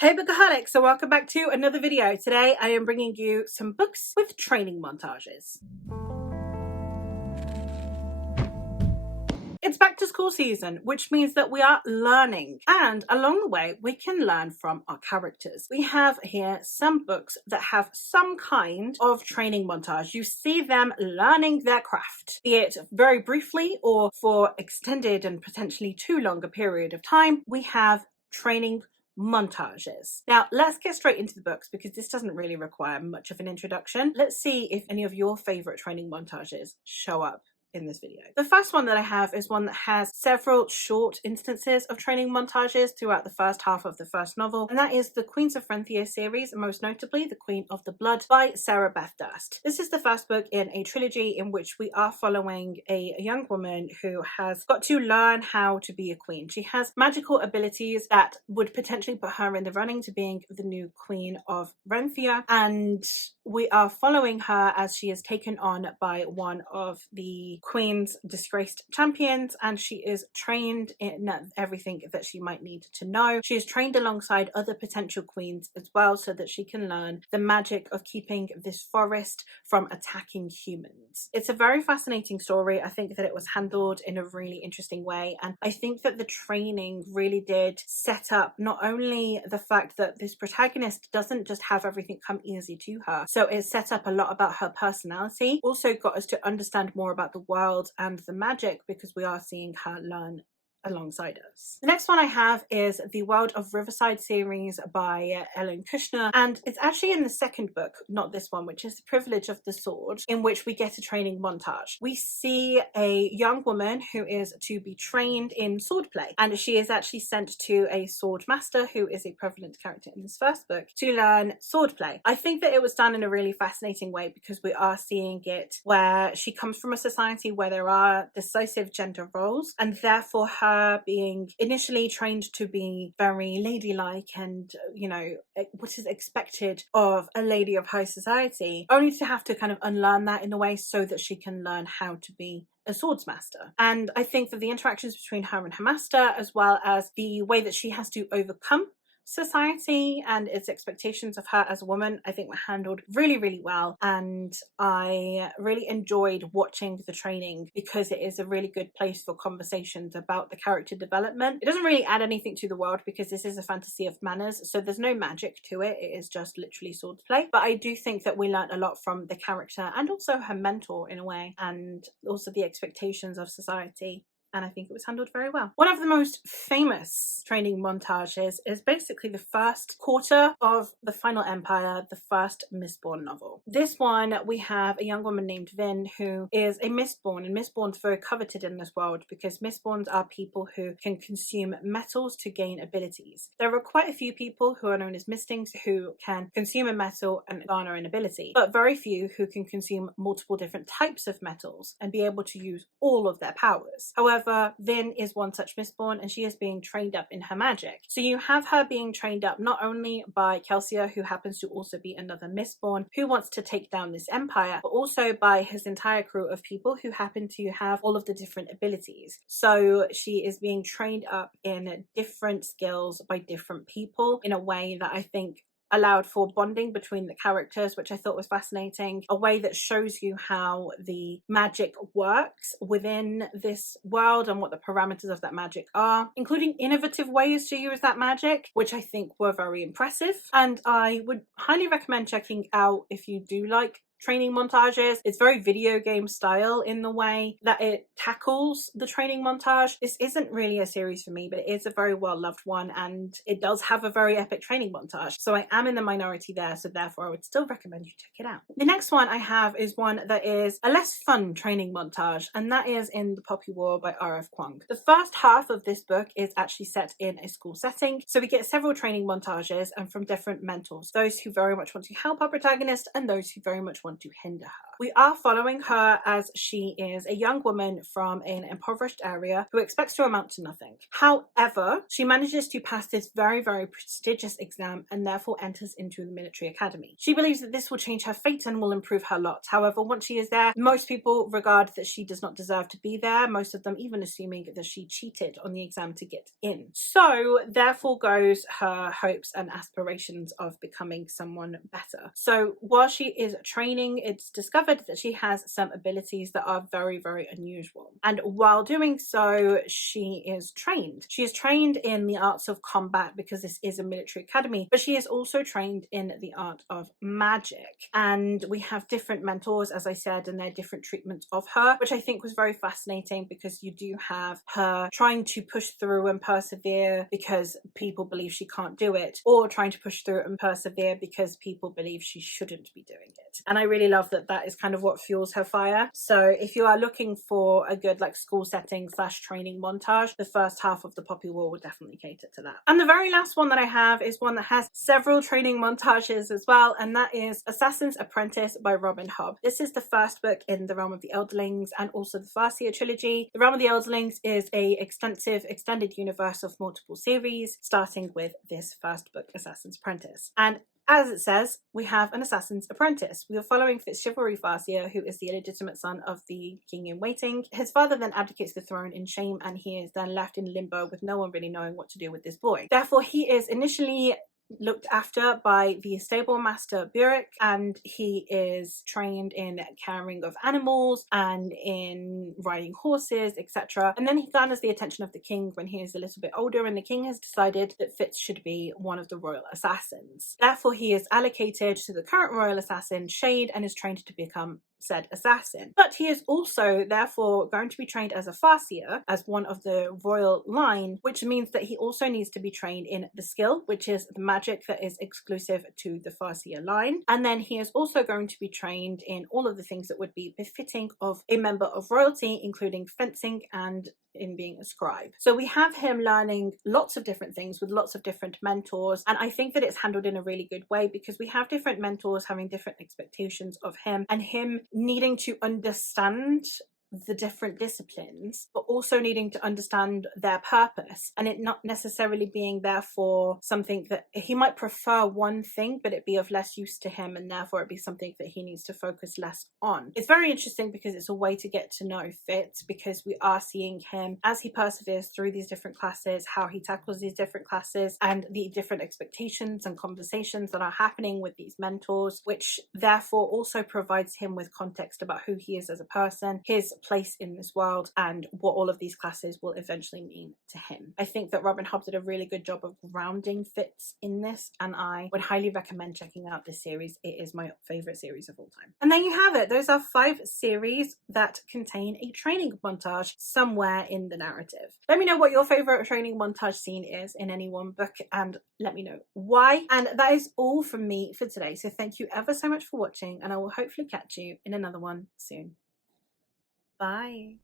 Hey Bookaholics, so welcome back to another video. Today I am bringing you some books with training montages. It's back to school season, which means that we are learning, and along the way we can learn from our characters. We have here some books that have some kind of training montage. You see them learning their craft, be it very briefly or for extended and potentially too long a period of time. We have training montages. Now let's get straight into the books because this doesn't really require much of an introduction. Let's see if any of your favorite training montages show up in this video. The first one that I have is one that has several short instances of training montages throughout the first half of the first novel, and that is the Queens of Frenthia series, and most notably The Queen of the Blood by Sarah Beth Durst. This is the first book in a trilogy in which we are following a young woman who has got to learn how to be a queen. She has magical abilities that would potentially put her in the running to being the new Queen of Frenthia, and we are following her as she is taken on by one of the Queen's disgraced champions, and she is trained in everything that she might need to know. She is trained alongside other potential queens as well so that she can learn the magic of keeping this forest from attacking humans. It's a very fascinating story. I think that it was handled in a really interesting way, and I think that the training really did set up not only the fact that this protagonist doesn't just have everything come easy to her, so it set up a lot about her personality, also got us to understand more about the world and the magic because we are seeing her learn alongside us. The next one I have is the World of Riverside series by Ellen Kushner, and it's actually in the second book, not this one, which is The Privilege of the Sword, in which we get a training montage. We see a young woman who is to be trained in swordplay, and she is actually sent to a sword master who is a prevalent character in this first book to learn swordplay. I think that it was done in a really fascinating way because we are seeing it where she comes from a society where there are decisive gender roles, and therefore her being initially trained to be very ladylike and, you know, what is expected of a lady of high society, only to have to kind of unlearn that in a way so that she can learn how to be a swordsmaster. And I think that the interactions between her and her master, as well as the way that she has to overcome society and its expectations of her as a woman, I think were handled really, really well, and I really enjoyed watching the training because it is a really good place for conversations about the character development. It doesn't really add anything to the world because this is a fantasy of manners, so there's no magic to it. It is just literally swordplay, but I do think that we learned a lot from the character and also her mentor in a way, and also the expectations of society, and I think it was handled very well. One of the most famous training montages is basically the first quarter of The Final Empire, the first Mistborn novel. This one, we have a young woman named Vin who is a Mistborn, and Mistborns are very coveted in this world because Mistborns are people who can consume metals to gain abilities. There are quite a few people who are known as Mistings who can consume a metal and garner an ability, but very few who can consume multiple different types of metals and be able to use all of their powers. However, Vin is one such Mistborn, and she is being trained up in her magic. So you have her being trained up not only by Kelsier, who happens to also be another Mistborn who wants to take down this empire, but also by his entire crew of people who happen to have all of the different abilities. So she is being trained up in different skills by different people in a way that I think allowed for bonding between the characters, which I thought was fascinating. A way that shows you how the magic works within this world and what the parameters of that magic are, including innovative ways to use that magic, which I think were very impressive. And I would highly recommend checking out if you do like training montages. It's very video game style in the way that it tackles the training montage. This isn't really a series for me, but it is a very well loved one, and it does have a very epic training montage. So I am in the minority there, so therefore I would still recommend you check it out. The next one I have is one that is a less fun training montage, and that is in The Poppy War by R.F. Kuang. The first half of this book is actually set in a school setting, so we get several training montages and from different mentors, those who very much want to help our protagonist and those who very much want want to hinder her. We are following her as she is a young woman from an impoverished area who expects to amount to nothing. However, she manages to pass this very, very prestigious exam and therefore enters into the military academy. She believes that this will change her fate and will improve her lot. However, once she is there, most people regard that she does not deserve to be there, most of them even assuming that she cheated on the exam to get in. So therefore goes her hopes and aspirations of becoming someone better. So while she is training, it's discovered that she has some abilities that are very, very unusual. And while doing so, she is trained. She is trained in the arts of combat because this is a military academy, but she is also trained in the art of magic. And we have different mentors, as I said, and their different treatments of her, which I think was very fascinating because you do have her trying to push through and persevere because people believe she can't do it, or trying to push through and persevere because people believe she shouldn't be doing it. And I really love that that is kind of what fuels her fire. So if you are looking for a good like school setting / training montage, the first half of the Poppy War will definitely cater to that. And the very last one that I have is one that has several training montages as well, and that is Assassin's Apprentice by Robin Hobb. This is the first book in the Realm of the Elderlings and also the Farseer trilogy. The Realm of the Elderlings is a extensive extended universe of multiple series, starting with this first book, Assassin's Apprentice. And as it says, we have an assassin's apprentice. We are following Fitzchivalry Farseer, who is the illegitimate son of the king-in-waiting. His father then abdicates the throne in shame, and he is then left in limbo with no one really knowing what to do with this boy. Therefore, he is initially looked after by the stable master Burek, and he is trained in caring of animals and in riding horses, etc. And then he garners the attention of the king when he is a little bit older, and the king has decided that Fitz should be one of the royal assassins. Therefore, he is allocated to the current royal assassin Shade and is trained to become said assassin. But he is also therefore going to be trained as a Farseer, as one of the royal line, which means that he also needs to be trained in the skill, which is the magic that is exclusive to the Farseer line. And then he is also going to be trained in all of the things that would be befitting of a member of royalty, including fencing and in being a scribe. So we have him learning lots of different things with lots of different mentors, and I think that it's handled in a really good way because we have different mentors having different expectations of him, and him needing to understand the different disciplines, but also needing to understand their purpose, and it not necessarily being there for something that he might prefer one thing, but it be of less use to him, and therefore it be something that he needs to focus less on. It's very interesting because it's a way to get to know Fitz, because we are seeing him as he perseveres through these different classes, how he tackles these different classes, and the different expectations and conversations that are happening with these mentors, which therefore also provides him with context about who he is as a person, his place in this world, and what all of these classes will eventually mean to him. I think that Robin Hobb did a really good job of grounding Fitz in this, and I would highly recommend checking out this series. It is my favourite series of all time. And there you have it. Those are 5 series that contain a training montage somewhere in the narrative. Let me know what your favourite training montage scene is in any one book, and let me know why. And that is all from me for today. So thank you ever so much for watching, and I will hopefully catch you in another one soon. Bye.